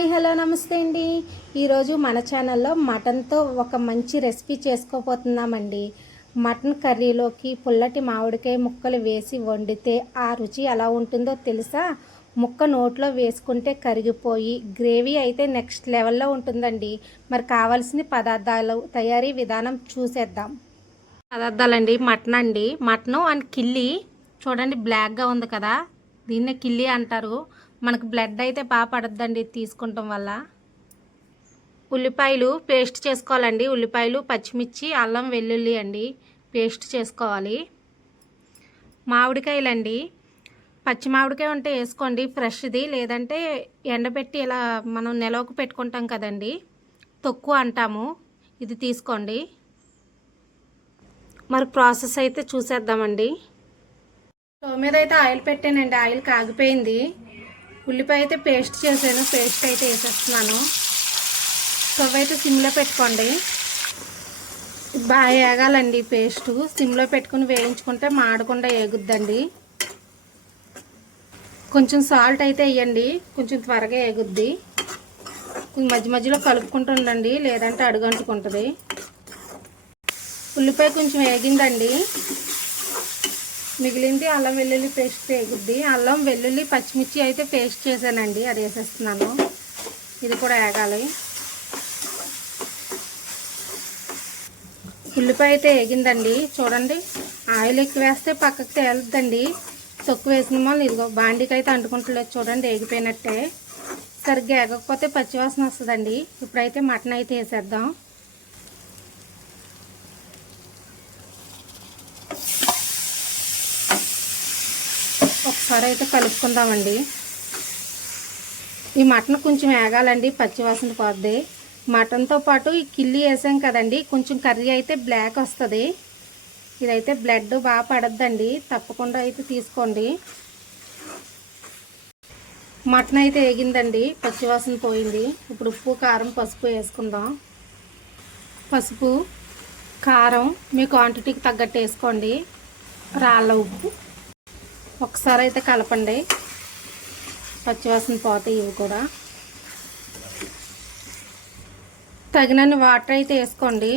Hi hello నమస్తే అండి. ఈరోజు మన ఛానల్లో మటన్తో ఒక మంచి రెసిపీ చేసుకోబోతున్నామండి. మటన్ కర్రీలోకి పుల్లటి మామిడికాయ ముక్కలు వేసి వండితే ఆ రుచి ఎలా ఉంటుందో తెలుసా? ముక్క నోట్లో వేసుకుంటే కరిగిపోయి గ్రేవీ అయితే నెక్స్ట్ లెవెల్లో ఉంటుందండి. మరి కావాల్సిన పదార్థాలు తయారీ విధానం చూసేద్దాం. పదార్థాలండి, మటన్ అండి, మటను అండ్ కిల్లి. చూడండి బ్లాక్గా ఉంది కదా, దీన్నే కిల్లి అంటారు. మనకు బ్లడ్ అయితే బాగా పడద్దండి తీసుకుంటాం వల్ల. ఉల్లిపాయలు పేస్ట్ చేసుకోవాలండి. ఉల్లిపాయలు, పచ్చిమిర్చి, అల్లం వెల్లుల్లి అండి పేస్ట్ చేసుకోవాలి. మామిడికాయలండి, పచ్చి మామిడికాయ ఉంటే వేసుకోండి ఫ్రెష్ది, లేదంటే ఎండబెట్టి ఇలా మనం నిలవకు పెట్టుకుంటాం కదండి, తొక్కు అంటాము, ఇది తీసుకోండి. మరి ప్రాసెస్ అయితే చూసేద్దామండి. స్టవ్ మీద అయితే ఆయిల్ పెట్టానండి, ఆయిల్ కాగిపోయింది. ఉల్లిపాయ అయితే పేస్ట్ చేశాను, పేస్ట్ అయితే వేసేస్తున్నాను. స్టవ్ అయితే సిమ్లో పెట్టుకోండి. బాగా వేగాలండి పేస్టు. సిమ్లో పెట్టుకుని వేయించుకుంటే మాడకుండా వేగుద్దండి. కొంచెం సాల్ట్ అయితే వేయండి, కొంచెం త్వరగా వేగుద్ది. మధ్య మధ్యలో కలుపుకుంటూ ఉండండి, లేదంటే అడుగంటుకుంటుంది. ఉల్లిపాయ కొంచెం వేగిందండి, మిగిలింది అల్లం వెల్లుల్లి పేస్ట్ వేగుద్ది. అల్లం వెల్లుల్లి పచ్చిమిర్చి అయితే పేస్ట్ చేశానండి, అది వేసేస్తున్నాను. ఇది కూడా వేగాలి. ఉల్లిపాయ అయితే వేగిందండి. చూడండి, ఆయిల్ ఎక్కువ వేస్తే పక్కకు తేలుద్దండి. తక్కువ వేసిన వాళ్ళు ఇదిగో బాండీకి అయితే అంటుకుంటలేదు. చూడండి వేగిపోయినట్టే. సరిగ్గా వేగకపోతే పచ్చివాసన వస్తుందండి. ఇప్పుడైతే మటన్ అయితే వేసేద్దాం. ఒకసారి అయితే కలుపుకుందామండి. ఈ మటన్ కొంచెం వేగాలండి, పచ్చివాసన పోద్ది. మటన్తో పాటు ఈ కిల్లి వేసాం కదండి, కొంచెం కర్రీ అయితే బ్లాక్ వస్తుంది. ఇదైతే బ్లడ్ బాగా పడద్దండి, తప్పకుండా అయితే తీసుకోండి. మటన్ అయితే వేగిందండి, పచ్చివాసన పోయింది. ఇప్పుడు ఉప్పు, కారం, పసుపు వేసుకుందాం. పసుపు, కారం మీ క్వాంటిటీకి తగ్గట్టు వేసుకోండి. రాళ్ళ ఉప్పు ఒకసారి అయితే కలపండి, పచ్చివాసన పోతాయి ఇవి కూడా. తగినన్ని వాటర్ అయితే వేసుకోండి.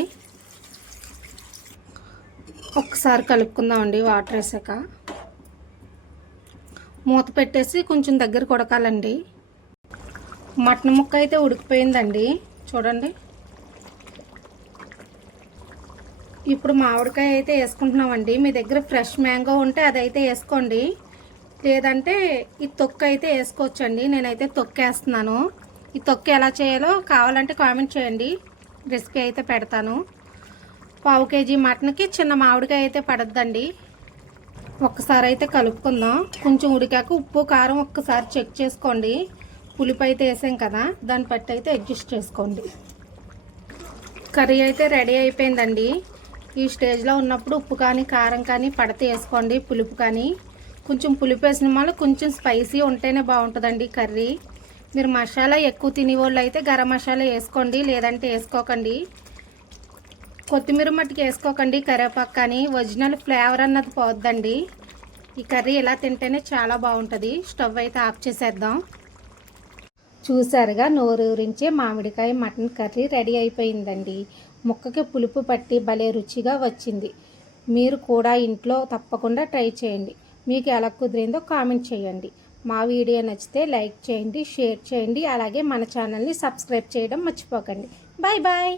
ఒకసారి కలుపుకుందామండి. వాటర్ వేసాక మూత పెట్టేసి కొంచెం దగ్గర కొడకాలండి. మటన్ ముక్క అయితే ఉడికిపోయిందండి, చూడండి. ఇప్పుడు మామిడికాయ అయితే వేసుకుంటున్నామండి. మీ దగ్గర ఫ్రెష్ మ్యాంగో ఉంటే అదైతే వేసుకోండి, లేదంటే ఈ తొక్కు అయితే వేసుకోవచ్చండి. నేనైతే తొక్కేస్తున్నాను. ఈ తొక్కు ఎలా చేయాలో కావాలంటే కామెంట్ చేయండి, రెసిపీ అయితే పెడతాను. పావు కేజీ మటన్కి చిన్న మామిడికాయ అయితే పడద్దండి. ఒక్కసారి అయితే కలుపుకుందాం. కొంచెం ఉడికాక ఉప్పు, కారం ఒక్కసారి చెక్ చేసుకోండి. పులుపు అయితే వేసాం కదా, దాన్ని బట్టి అయితే అడ్జస్ట్ చేసుకోండి. కర్రీ అయితే రెడీ అయిపోయిందండి. ఈ స్టేజ్లో ఉన్నప్పుడు ఉప్పు కానీ కారం కానీ పడితే వేసుకోండి, పులుపు కానీ. కొంచెం పులుపు వేసిన వాళ్ళు కొంచెం స్పైసీ ఉంటేనే బాగుంటుందండి కర్రీ. మీరు మసాలా ఎక్కువ తినేవాళ్ళు అయితే గరం మసాలా వేసుకోండి, లేదంటే వేసుకోకండి. కొత్తిమీర మట్టుకు వేసుకోకండి, కరివేపాకు కానీ. ఒరిజినల్ ఫ్లేవర్ అన్నది పోద్దండి. ఈ కర్రీ ఇలా తింటేనే చాలా బాగుంటుంది. స్టవ్ అయితే ఆఫ్ చేసేద్దాం. చూసారుగా, నోరూరించే మామిడికాయ మటన్ కర్రీ రెడీ అయిపోయిందండి. ముక్కకి పులుపు పట్టి భలే రుచిగా వచ్చింది. మీరు కూడా ఇంట్లో తప్పకుండా ట్రై చేయండి. మీకు ఎలా కుదిరిందో కామెంట్ చేయండి. మా వీడియో నచ్చితే లైక్ చేయండి, షేర్ చేయండి, అలాగే మన ఛానల్ని సబ్స్క్రైబ్ చేయడం మర్చిపోకండి. Bye bye.